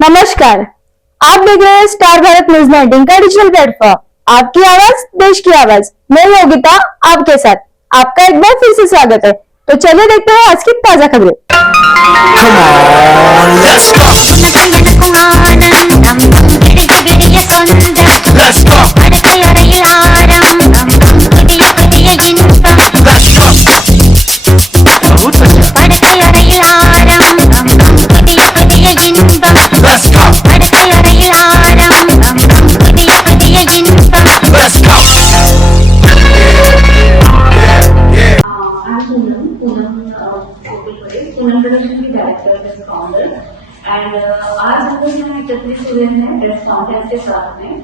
नमस्कार, आप देख रहे हैं स्टार भारत न्यूज 19 का डिजिटल प्लेटफॉर्म। आपकी आवाज देश की आवाज। मैं योगिता आपके साथ आपका एक बार फिर से स्वागत है। तो चलिए देखते हैं आज की ताजा खबरें। प्रोडक्शन की डायरेक्टर प्रेस फाउंडर एंड आज हम लोग यहाँ एकत्रित हुए हैं प्रेस कॉन्फ्रेंस के साथ में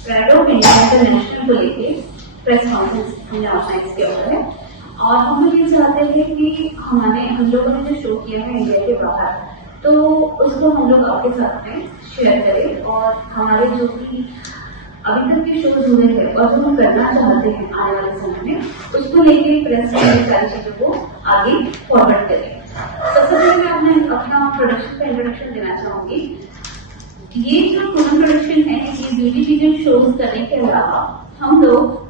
प्राइड ऑफ इंडिया इंटरनेशनल को लेके प्रेस कॉन्फ्रेंस हमने ऑर्गेनाइज किया हुआ है। और हम लोग ये चाहते हैं कि हम लोगों ने जो शो किया है इंडिया के बाहर, तो उसको हम लोग आपके साथ में शेयर करें और हमारे जो भी अभी तक के शोज हुए हैं और जो हम करना चाहते हैं आने वाले समय में, उसको लेके प्रेस में सारी चीजों को आगे फॉरवर्ड करें। सबसे पहले मैं अपना प्रोडक्शन का इंट्रोडक्शन देना चाहूंगी। ये जो पूनम प्रोडक्शन है, ये ब्यूटी पीजेंट शोज करने के अलावा हम लोग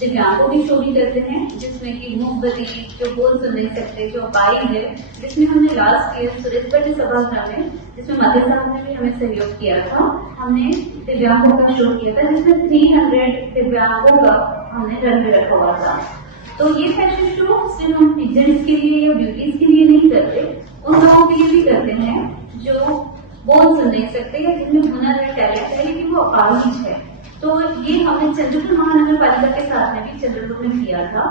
दिव्यांगों की शो भी करते हैं, जिसमें कि मूंगफली जो बोल सुन नहीं सकते, जो बाई है, जिसमें हमने लास्ट ईयर सुरेश भट्ट सभागृह में, जिसमें मध्य साहब ने भी हमें सहयोग किया था, हमने दिव्यांगों का शो किया था, जिसमें 300 दिव्यांगों का हमने रन में रखा हुआ था। तो ये फैशन शो सिर्फ हम पीजेंट्स के लिए या ब्यूटीज के लिए नहीं करते, उन लोगों के लिए भी करते हैं जो बोल सुन नहीं सकते या जिनमें हुनर है, टैलेंट है, लेकिन वो अपाहिज है। तो ये हमने चंद्रपुर महानगर पालिका के साथ में भी चंद्रपुर में किया था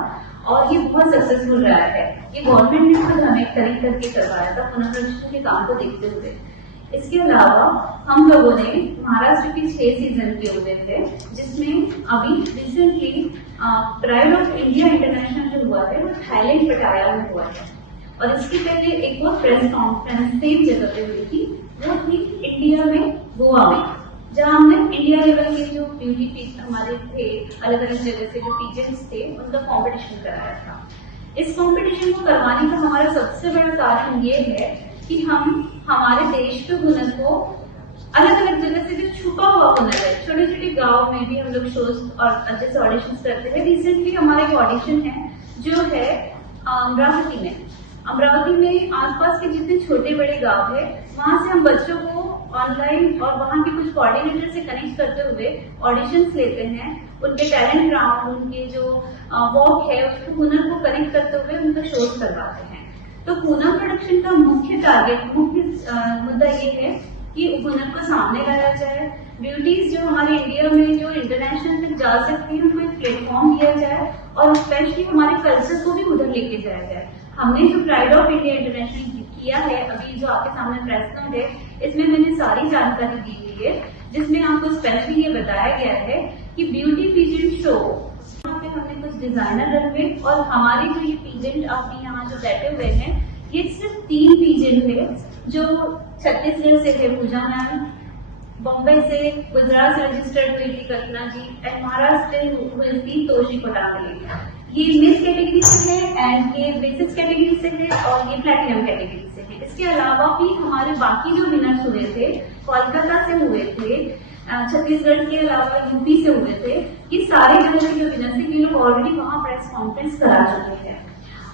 और ये बहुत सक्सेसफुल रहा है। ये गवर्नमेंट ने खुद हमें खरीद करके करवाया था पुनर्प्रदर्शन के काम को देखते हुए। इसके अलावा हम लोगों ने महाराष्ट्र के 6 सीजन किए हुए थे, जिसमें अभी recently pride of India international जो हुआ है वो थाईलैंड पटाया में हुआ है। और इसके पहले एक और प्रेस कॉन्फ्रेंस सेम जगह पे हुई थी, वो थी इंडिया में गोवा में, जहाँ हमने इंडिया लेवल के जो ब्यूटी पीस हमारे थे अलग अलग जगह से जो पीजेंट्स थे उनका कंपटीशन कराया था। इस कंपटीशन को करवाने का हमारा सबसे बड़ा कारण ये है कि हम हमारे देश के हुनर को अलग अलग जगह से जो छुपा हुआ हुनर है, छोटे छोटे गांव में भी हम लोग शोज और जैसे ऑडिशन करते हैं। रिसेंटली हमारा एक ऑडिशन है जो है अमरावती में। अमरावती में आसपास के जितने छोटे बड़े गांव है, वहां से हम बच्चों को ऑनलाइन और वहां के कुछ कोऑर्डिनेटर से कनेक्ट करते हुए ऑडिशंस लेते हैं, उनके टैलेंट राउंड, उनके जो वॉक है, उसको हुनर को कनेक्ट करते हुए उनका शोज करवाते हैं। तो पूनम प्रोडक्शन का मुख्य टारगेट, मुख्य मुद्दा ये है कि हुनर को सामने लाया जाए, ब्यूटीज जो हमारे इंडिया में जो इंटरनेशनल तक जा सकती है उनको एक प्लेटफॉर्म दिया जाए और स्पेशली हमारे कल्चर को भी उधर लेके जाया जाए। हमने जो प्राइड ऑफ इंडिया इंटरनेशनल किया है, अभी जो आपके सामने प्रेस नोट है, इसमें मैंने सारी जानकारी दी हुई है, जिसमें आपको स्पेशली ये बताया गया है कि ब्यूटी पीजेंट शो पे हमने कुछ डिजाइनर रखे और हमारे जो ये पीजेंट आपके यहाँ जो बैठे हुए हैं, ये सिर्फ 3 पीजेंट है जो छत्तीसगढ़ से है, पूजा मैम, बॉम्बे से, गुजरात से रजिस्टर्ड हुई थी कल्पना जी, एंड महाराष्ट्र से हुई थी तोशी कोटांगली। ये मिस कैटेगरी से है एंड ये बेसिस कैटेगरी से है और ये प्लैटिनम कैटेगरी से है। इसके अलावा भी हमारे बाकी जो विनर्स हुए थे कोलकाता से हुए थे, छत्तीसगढ़ के अलावा यूपी से हुए थे। ये सारे जगह के जो विनर्स थे, ये लोग ऑलरेडी वहाँ प्रेस कॉन्फ्रेंस करा चुके हैं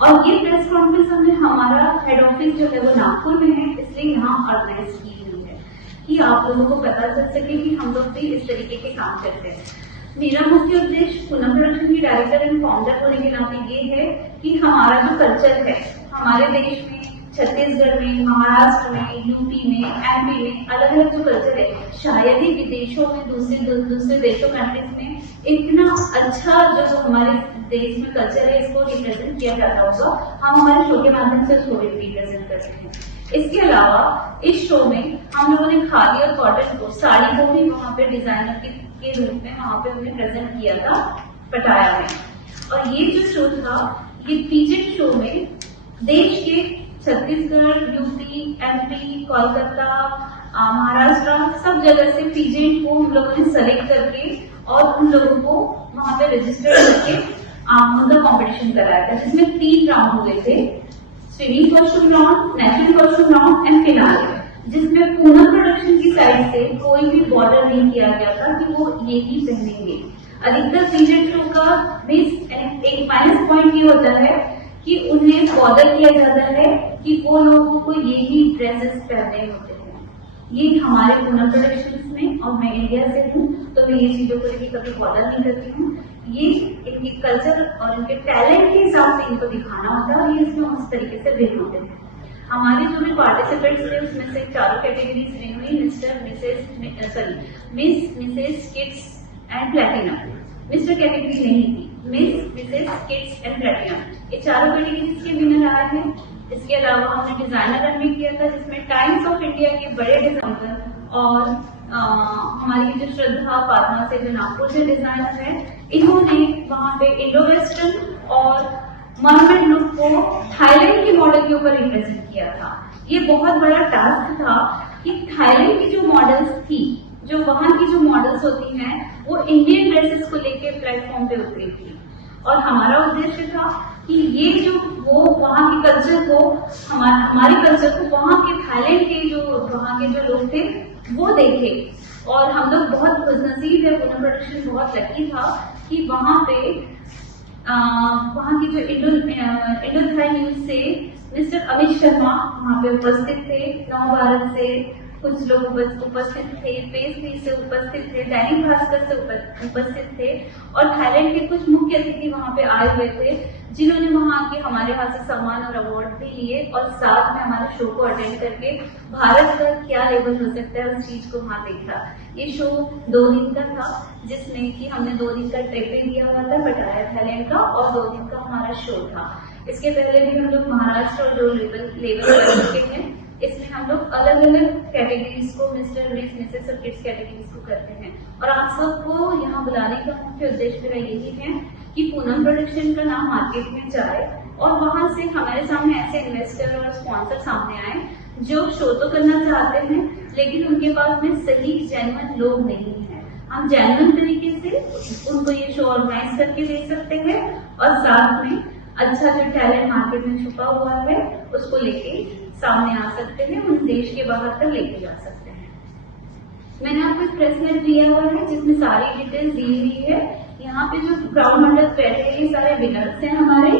और ये प्रेस कॉन्फ्रेंस हमने हमारा हेड ऑफिस जो है वो नागपुर में है, इसलिए यहाँ ऑर्गेनाइज की हुई है कि आप लोगों को पता चल सके कि हम लोग भी इस तरीके के काम करते हैं। मेरा मुख्य उद्देश्य पूनम प्रोडक्शन की डायरेक्टर एंड फाउंडर होने के नाते ये है कि हमारा जो कल्चर है हमारे देश में, छत्तीसगढ़ में, महाराष्ट्र में, यूपी में, एमपी में अलग अलग जो कल्चर है, शायद ही विदेशों में, दूसरे देशों कंट्रीज में इतना अच्छा जो हमारे देश में कल्चर है इसको रिप्रेजेंट किया जाता होगा। हम हमारे शो के माध्यम से उसको भी रिप्रेजेंट करते हैं। इसके अलावा इस शो में हम लोगों ने खादी और कॉटन को, साड़ी को भी वहाँ पे डिजाइनर के रूप में वहाँ पे हमने प्रेजेंट किया था पटाया में। और ये जो शो था, ये पीजेंट शो में देश के छत्तीसगढ़, यूपी, एमपी, कोलकाता, महाराष्ट्र सब जगह से पीजेंट को हम लोगों ने सेलेक्ट करके और उन लोगों को वहाँ पे रजिस्टर करके उनका कॉम्पिटिशन कराया था, जिसमें 3 राउंड हुए थे, swimming costume round, natural costume round and finale, जिसमें पूनम प्रोडक्शन की साइड से कोई भी बॉर्डर नहीं किया गया था कि वो ये ही पहनेंगे। अधिकतर पीरियड शो का एक माइनस पॉइंट ये होता है कि उन्हें बॉर्डर किया जाता है कि वो लोगों को ये ही ड्रेसेस पहने होते हैं। ये हमारे पूनम प्रोडक्शंस में, और मैं इंडिया से हूँ तो मैं ये चीजों को लेकर कभी बॉर्डर नहीं करती हूँ। ये इनके कल्चर और इनके टैलेंट के हिसाब से इनको दिखाना होता है, और ये इसमें उस तरीके से भिन्न होते हैं। हमारे जो भी पार्टिसिपेंट्स थे उसमें से 4 कैटेगरीज रही हुई, miss, Mrs, kids and platinum. Mister category नहीं थी, miss, Mrs, kids and platinum, ये 4 कैटेगरीज के विनर आए हैं। इसके अलावा हमने डिजाइनर रन भी किया था, जिसमें टाइम्स ऑफ इंडिया के बड़े डिजाइनर और हमारी जो श्रद्धा पात्मा से जो नागपुर से डिजाइनर है, इन्होंने वहां पे इंडो वेस्टर्न और मर्मेड लुक को थाईलैंड के मॉडल के ऊपर रिप्रेजेंट किया था। ये बहुत बड़ा टास्क था कि थाईलैंड की जो मॉडल्स थी, जो वहां की जो मॉडल्स होती हैं, वो इंडियन ड्रेसेस को लेके प्लेटफॉर्म पे उतरी थी। और हमारा उद्देश्य था कि ये जो वो वहाँ के कल्चर को, हमारे कल्चर को वहाँ के थाईलैंड के जो वहाँ के जो लोग थे वो देखे। और हम लोग बहुत खुशनसीब है, पूनम प्रोडक्शन बहुत लकी था कि वहाँ पे वहाँ की जो इंडो थाई न्यूज से मिस्टर अमित शर्मा वहाँ पे उपस्थित थे, नव भारत से कुछ लोग उपस्थित थे, फेस 3 से उपस्थित थे, दैनिक भास्कर से उपस्थित थे, और थाईलैंड के कुछ मुख्य अतिथि वहाँ पे आए हुए थे, जिन्होंने वहाँ के हमारे यहाँ से सम्मान और अवार्ड भी लिए, और साथ में हमारे शो को अटेंड करके भारत का क्या लेवल हो सकता है उस चीज को वहाँ देखा। ये शो 2 दिन का था, जिसमें कि हमने 2 दिन का ट्रिपिंग दिया हुआ था पटाया थाईलैंड का, और 2 दिन का हमारा शो था। इसके पहले भी हम लोग महाराष्ट्र और जो लेवल कर चुके हैं, इसमें हम लोग अलग अलग कैटेगरीज को, मिस्टर, मिस, मिसेस और किड्स कैटेगरीज को करते हैं। और आप सबको यहाँ बुलाने का मुख्य उद्देश्य मेरा यही है कि पूनम प्रोडक्शन का नाम मार्केट में जाए, और वहां से हमारे सामने ऐसे इन्वेस्टर और स्पॉन्सर सामने आए जो शो तो करना चाहते हैं, लेकिन उनके पास में सही जेन्युइन लोग नहीं है। हम जेन्युइन तरीके से उनको ये शो ऑर्गेनाइज करके दे सकते हैं, और साथ में अच्छा जो टैलेंट मार्केट में छुपा हुआ है उसको लेके सामने आ सकते हैं, उन देश के बाहर तक लेके जा सकते हैं। मैंने आपको एक प्रेस नोट दिया हुआ है जिसमें सारी डिटेल दी हुई है। यहाँ पे जो क्राउड मंडल बैठे हैं ये सारे विनर्स हैं हमारे,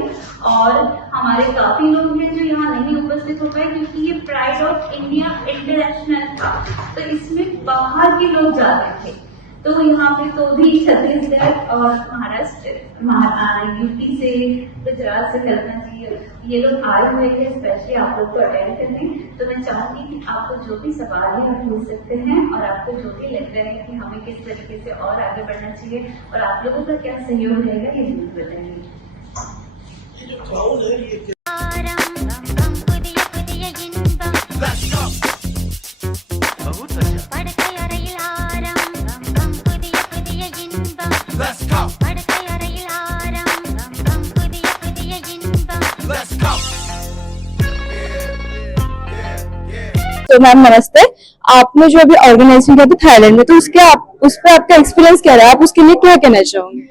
और हमारे काफी लोग हैं जो यहाँ नहीं उपस्थित हो पाए क्योंकि ये प्राइड ऑफ इंडिया इंटरनेशनल था, तो इसमें बाहर के लोग जाते थे। तो यहाँ पे तो भी छत्तीसगढ़ और महाराष्ट्र, यूपी से, गुजरात से, कल्पना जी, ये लोग आए हुए हैं स्पेशली आप लोग को अटेंड करने। तो मैं चाहूंगी कि आपको जो भी सवाल है आप पूछ सकते हैं, और आपको जो भी लग रहा है कि हमें किस तरीके से और आगे बढ़ना चाहिए और आप लोगों का क्या सहयोग रहेगा, ये जरूर बताइए। तो मैम नमस्ते, आपने जो अभी ऑर्गेनाइजेशन किया था थाईलैंड में, तो उस पर आपका एक्सपीरियंस क्या रहा, आप उसके लिए क्या कहना चाहोगे?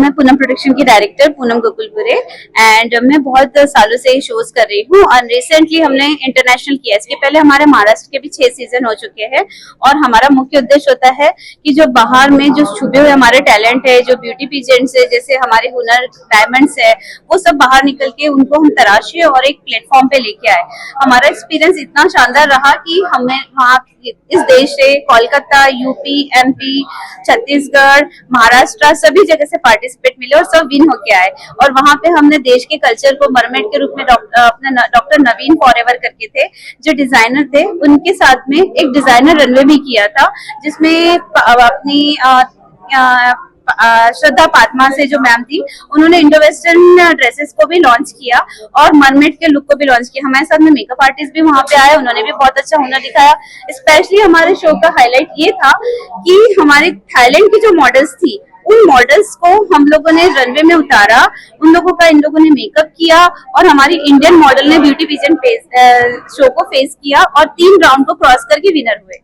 मैं पूनम प्रोडक्शन की डायरेक्टर पूनम गोकुलपुरे, एंड मैं बहुत सालों से शोज कर रही हूँ, और रिसेंटली हमने इंटरनेशनल किया। इसके पहले हमारे महाराष्ट्र के भी 6 सीजन हो चुके हैं, और हमारा मुख्य उद्देश्य होता है कि जो बाहर में जो छुपे हुए हमारे टैलेंट है, जो ब्यूटी पीजेंट्स है, जैसे हमारे हुनर डायमंड्स है, वो सब बाहर निकल के उनको हम तराशे और एक प्लेटफॉर्म पे लेके आए। हमारा एक्सपीरियंस इतना शानदार रहा कि हमें वहाँ इस देश से कोलकाता, यूपी, एमपी, छत्तीसगढ़, महाराष्ट्र सभी जगह से पार्टिसिपेट मिले और सब विन होके आए। और वहाँ पे हमने देश के कल्चर को मरमेड के रूप में अपने डॉक्टर नवीन फॉरएवर करके थे जो डिजाइनर थे, उनके साथ में एक डिजाइनर रनवे भी किया था, जिसमें अपनी श्रद्धा पात्मा से जो मैम थी, उन्होंने इंडो वेस्टर्न ड्रेसेस को भी लॉन्च किया और मरमेड के लुक को भी लॉन्च किया। हमारे साथ में मेकअप आर्टिस्ट भी वहां पे आए, उन्होंने भी बहुत अच्छा हुनर दिखाया। स्पेशली हमारे शो का हाईलाइट ये था कि हमारे थाईलैंड की जो मॉडल्स थी, उन मॉडल्स को हम लोगों ने रनवे में उतारा, उन लोगों का इन लोगों ने मेकअप किया, और हमारी इंडियन मॉडल ने ब्यूटी पेजेंट शो को फेस किया और 3 राउंड को क्रॉस करके विनर हुए।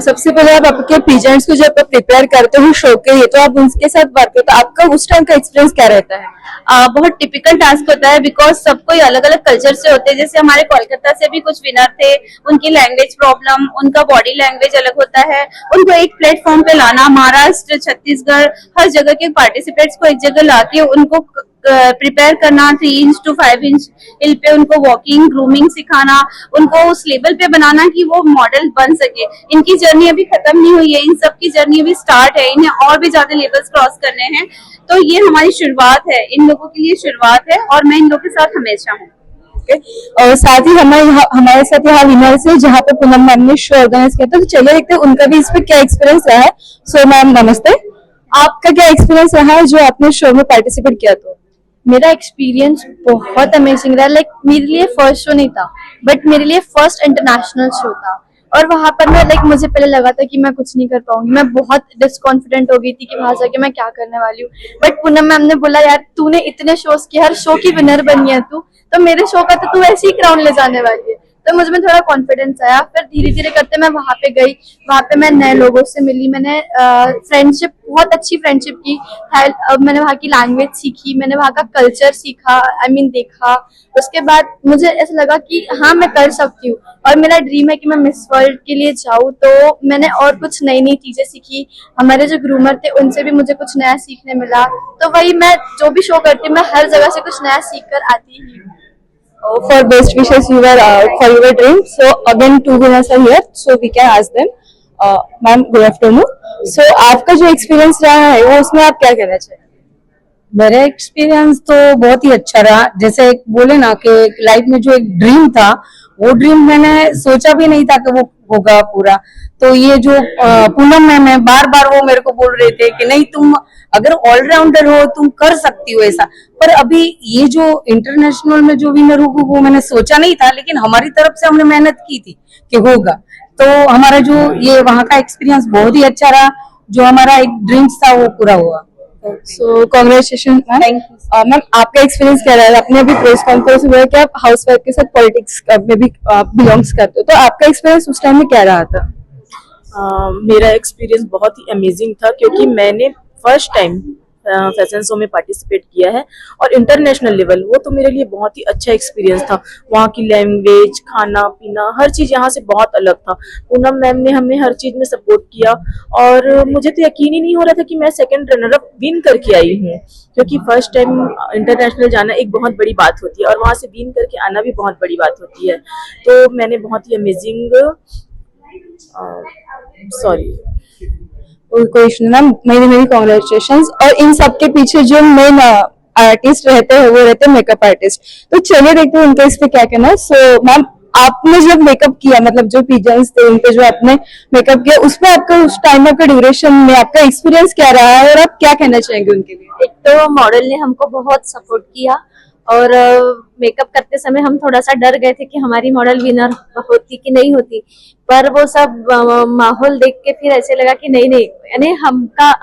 सबसे पहले आप आपके पीजेंट्स को जब प्रिपेयर करते हो शो के लिए, तो आप उनके साथ वर्क करते हो, आपका उस टाइम का एक्सपीरियंस क्या रहता है? बहुत टिपिकल टास्क होता है, बिकॉज सब कोई अलग अलग कल्चर से होते हैं। जैसे हमारे कोलकाता से भी कुछ विनर थे, उनकी लैंग्वेज प्रॉब्लम, उनका बॉडी लैंग्वेज अलग होता है, उनको एक प्लेटफॉर्म पे लाना, महाराष्ट्र, छत्तीसगढ़, हर जगह के पार्टिसिपेट्स को एक जगह लाके उनको प्रिपेयर करना, 3 इंच to 5 इंच हिल पे उनको वॉकिंग, ग्रूमिंग सिखाना, उनको उस लेवल पे बनाना कि वो मॉडल बन सके। इनकी जर्नी अभी खत्म नहीं हुई है, इन सब की जर्नी अभी स्टार्ट है, इन्हें और भी ज्यादा लेवल्स क्रॉस करने हैं। तो ये हमारी शुरुआत है, इन लोगों के लिए शुरुआत है, और मैं इन लोगों के साथ हमेशा हूँ। और साथ ही हमारे साथ यहाँ विनर्स है जहाँ पे पूनम मैम ने शो ऑर्गेनाइज किया था, तो चलिए देखते हैं उनका भी इस पे क्या एक्सपीरियंस रहा है। सो मैम नमस्ते, आपका क्या एक्सपीरियंस रहा है जो आपने शो में पार्टिसिपेट किया? तो मेरा एक्सपीरियंस बहुत अमेजिंग रहा। लाइक मेरे लिए फर्स्ट शो नहीं था, बट मेरे लिए फर्स्ट इंटरनेशनल शो था। और वहां पर मैं मुझे पहले लगा था कि मैं कुछ नहीं कर पाऊंगी, मैं बहुत डिसकॉन्फिडेंट हो गई थी कि वहां जाके मैं क्या करने वाली हूँ। बट पूनम मैम ने बोला, यार तूने इतने शोज किए, हर शो की विनर बनी है तू, तो मेरे शो का तो तू ऐसे ही क्राउन ले जाने वाली है। तो मुझ में थोड़ा कॉन्फिडेंस आया। फिर धीरे धीरे करते मैं वहां पे गई, वहां पे मैं नए लोगों से मिली, मैंने फ्रेंडशिप, बहुत अच्छी फ्रेंडशिप की। मैंने वहाँ की लैंग्वेज सीखी, मैंने वहाँ का कल्चर सीखा, देखा। उसके बाद मुझे ऐसा लगा कि हाँ मैं कर सकती हूँ, और मेरा ड्रीम है कि मैं मिस वर्ल्ड के लिए जाऊँ। तो मैंने और कुछ नई नई चीजें सीखी, हमारे जो ग्रूमर थे उनसे भी मुझे कुछ नया सीखने मिला। तो वही, मैं जो भी शो करती हूँ मैं हर जगह से कुछ नया सीख कर आती ही हूँ। for best wishes for your dream. So again 2 winners are here, so we can ask them. Ma'am, good afternoon. So आपका जो एक्सपीरियंस रहा है वो उसमें आप क्या कहना चाहिए? मेरा एक्सपीरियंस तो बहुत ही अच्छा रहा। जैसे बोले ना कि लाइफ में जो एक ड्रीम था, वो ड्रीम मैंने सोचा भी नहीं था कि वो होगा पूरा। तो ये जो पूनम मैम है, बार बार वो मेरे को बोल रहे थे कि नहीं, तुम अगर ऑलराउंडर हो तुम कर सकती हो ऐसा। पर अभी ये जो इंटरनेशनल में जो विनर होगा वो मैंने सोचा नहीं था, लेकिन हमारी तरफ से हमने मेहनत की थी कि होगा। तो हमारा जो ये वहाँ का एक्सपीरियंस बहुत ही अच्छा रहा, जो हमारा एक ड्रीम्स था वो पूरा हुआ। So congratulation ma'am. मैम आपका एक्सपीरियंस क्या रहा है? आपने अभी प्रेस कॉन्फ्रेंस हुआ है कि आप हाउसवाइफ के साथ पॉलिटिक्स में भी बिलोंग्स करते हो, तो आपका एक्सपीरियंस उस टाइम में क्या रहा था? मेरा एक्सपीरियंस बहुत ही अमेजिंग था, क्योंकि मैंने फर्स्ट टाइम फैशन शो में पार्टिसिपेट किया है, और इंटरनेशनल लेवल, वो तो मेरे लिए बहुत ही अच्छा एक्सपीरियंस था। वहाँ की लैंग्वेज, खाना पीना, हर चीज़ यहाँ से बहुत अलग था। पूनम मैम ने हमें हर चीज़ में सपोर्ट किया, और मुझे तो यकीन ही नहीं हो रहा था कि मैं सेकंड रनर अप विन करके आई हूँ, क्योंकि फर्स्ट टाइम इंटरनेशनल जाना एक बहुत बड़ी बात होती है, और वहाँ से विन करके आना भी बहुत बड़ी बात होती है। तो मैंने बहुत ही अमेजिंग कोई इशू मैम, मेरी कॉन्ग्रेचुलेशन। और इन सब के पीछे जो मेन आर्टिस्ट रहते हैं वो रहते हैं मेकअप आर्टिस्ट। तो चलिए देखते हैं उनका इस पे क्या कहना है। सो मैम, आपने जब मेकअप किया, मतलब जो पिजन्स थे उन पे जो आपने मेकअप किया, उसमें आपका उस टाइम का ड्यूरेशन में आपका एक्सपीरियंस क्या रहा है और आप क्या कहना चाहेंगे उनके लिए? एक तो मॉडल ने हमको बहुत सपोर्ट किया, और मेकअप करते समय हम थोड़ा सा डर गए थे कि हमारी मॉडल विनर होती कि नहीं होती, पर वो सब माहौल देख के फिर ऐसे लगा कि नहीं, यानी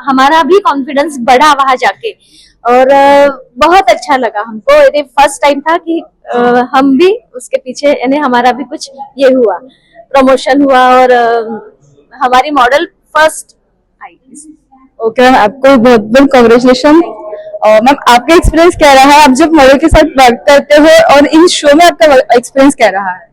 हमारा भी कॉन्फिडेंस बढ़ा वहां जाके, और बहुत अच्छा लगा हमको। ये फर्स्ट टाइम था कि हम भी उसके पीछे, यानी हमारा भी कुछ ये हुआ, प्रमोशन हुआ, और हमारी मॉडल फर्स्ट आई। ओके मैम, आपको बहुत बहुत कॉन्ग्रेचुलेशन। और मैम आपका एक्सपीरियंस क्या रहा है? आप जब मॉडल के साथ वर्क करते हो, और इन शो में आपका एक्सपीरियंस क्या रहा है?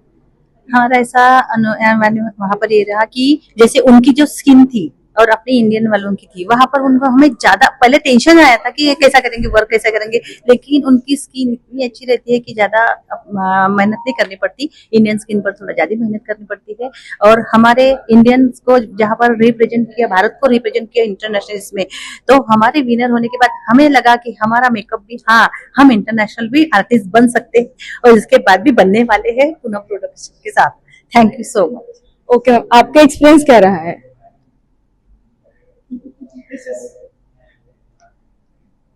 हमारा ऐसा वहां पर ये रहा कि जैसे उनकी जो स्किन थी और अपने इंडियन वालों की थी, वहां पर उनको हमें ज्यादा पहले टेंशन आया था कि ये कैसा करेंगे, वर्क कैसा करेंगे, लेकिन उनकी स्किन इतनी अच्छी रहती है कि ज्यादा मेहनत नहीं करनी पड़ती। इंडियन स्किन पर थोड़ा ज्यादा मेहनत करनी पड़ती है, और हमारे इंडियंस को जहाँ पर रिप्रेजेंट किया, भारत को रिप्रेजेंट किया इंटरनेशनल इसमें, तो हमारे विनर होने के बाद हमें लगा कि हमारा मेकअप भी, हाँ हम इंटरनेशनल भी आर्टिस्ट बन सकते, और इसके बाद भी बनने वाले हैं पूनम प्रोडक्शन के साथ। Thank you so much. Okay ma'am, आपका एक्सपीरियंस क्या रहा है?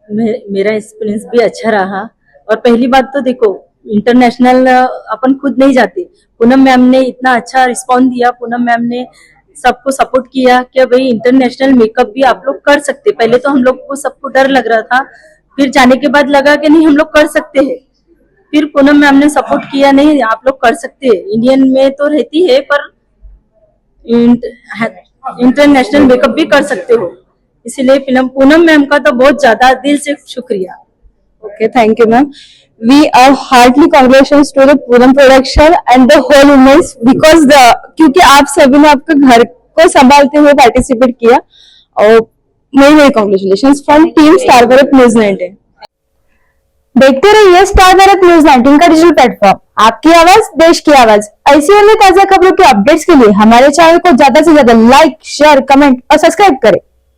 मेरा एक्सपीरियंस भी अच्छा रहा। और पहली बात तो देखो, इंटरनेशनल अपन खुद नहीं जाते, पूनम मैम ने इतना अच्छा रिस्पॉन्स दिया। पूनम मैम ने सबको सपोर्ट किया कि भाई इंटरनेशनल मेकअप भी आप लोग कर सकते। पहले तो हम लोग को सबको डर लग रहा था, फिर जाने के बाद लगा कि नहीं हम लोग कर सकते हैं। फिर पूनम मैम ने सपोर्ट किया, नहीं आप लोग कर सकते हैं, इंडियन में तो रहती है पर इंटरनेशनल मेकअप भी कर सकते हो। इसीलिए पूनम मैम का तो बहुत ज्यादा दिल से शुक्रिया। Okay, thank you, ma'am. We are heartily congratulations to the Poonam production and the whole women's because क्योंकि आप सभी ने आपके घर को संभालते हुए पार्टिसिपेट किया और मेरी मेरी congratulation from team star Bharat news 19। देखते रहिए स्टार भारत न्यूज 19 का डिजिटल प्लेटफॉर्म, आपकी आवाज देश की आवाज। ऐसी अन्य ताजा खबरों के अपडेट्स के लिए हमारे चैनल को ज्यादा से ज्यादा लाइक, शेयर, कमेंट और सब्सक्राइब करें।